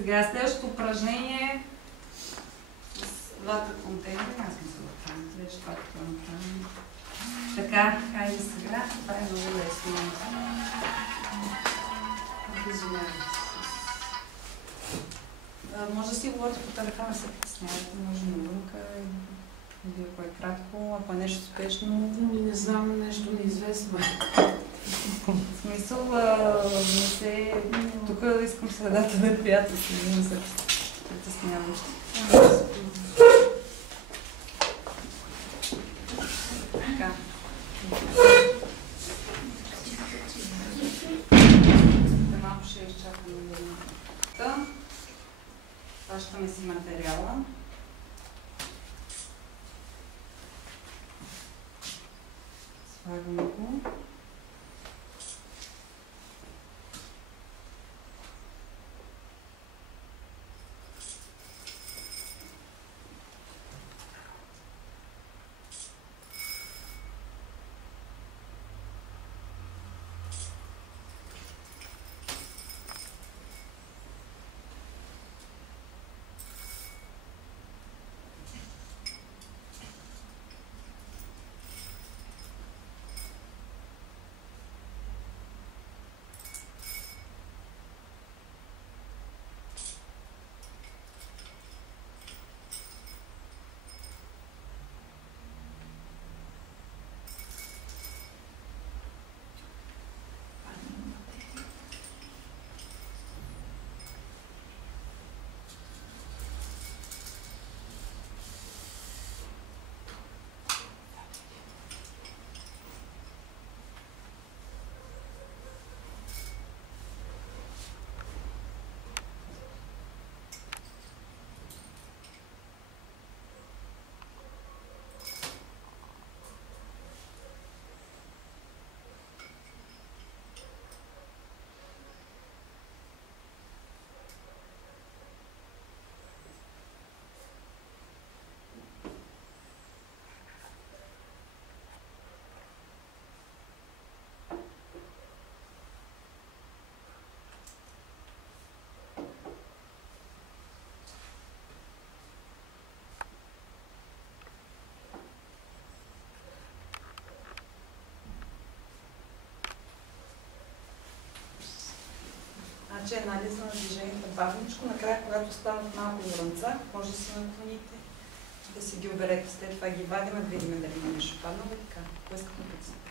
Сега следващото упражнение с двата контейнера. Аз мисля да правим. Вече това да направим. Така, хайде сега. Това е много лесно. Може да си говорите по телефона, се притеснявате, може навънка или ако е кратко, ако е нещо спешно. Не знам, нещо неизвестно. В смисъл, не се... Тук искам средата да е приятел, за да не се притеснявам. Така. Малко ще изчакаме минутата. Хващаме си материала. Слагаме го. Значи анализа на движението бавничко. Накрая, когато станат малко врънца, може да си наклоните, да си ги оберете. След това ги вадим, да видим дали има нещо паднало и така. Поискахме пъти.